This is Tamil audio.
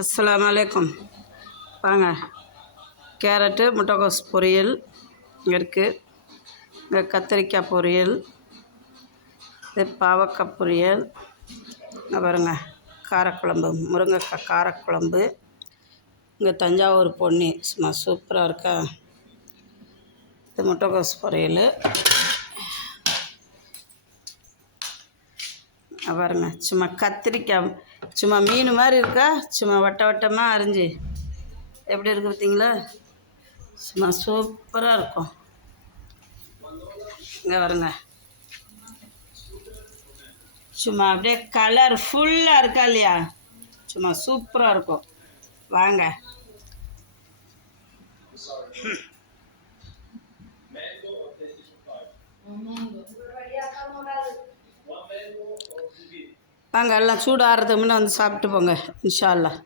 அஸ்ஸலாமு அலைக்கும். வாங்க, கேரட்டு முட்டைக்கோஸ் பொரியல் இங்கே இருக்குது. இங்கே கத்திரிக்காய் பொரியல், இது பாவக்காய் பொரியல். இங்கே பாருங்க, காரக்குழம்பு, முருங்கைக்காய் காரக்குழம்பு. இங்கே தஞ்சாவூர் பொன்னி சும்மா சூப்பராக இருக்கா. இது முட்டைக்கோஸ் பொரியல். பாருங்க, சும்மா கத்திரிக்காய் சும்மா மீன் மாதிரி இருக்கா, சும்மா வட்ட வட்டமாக அரிஞ்சு எப்படி இருக்குது பார்த்தீங்களா, சும்மா சூப்பராக இருக்கும். இங்கே பாருங்க, சும்மா அப்படியே கலர் ஃபுல்லாக இருக்கா இல்லையா, சும்மா சூப்பராக இருக்கும். வாங்க. வாங்க, எல்லாம் சூடு ஆறுறதுக்கு முன்னே வந்து சாப்பிட்டு போங்க இன்ஷா அல்லாஹ்.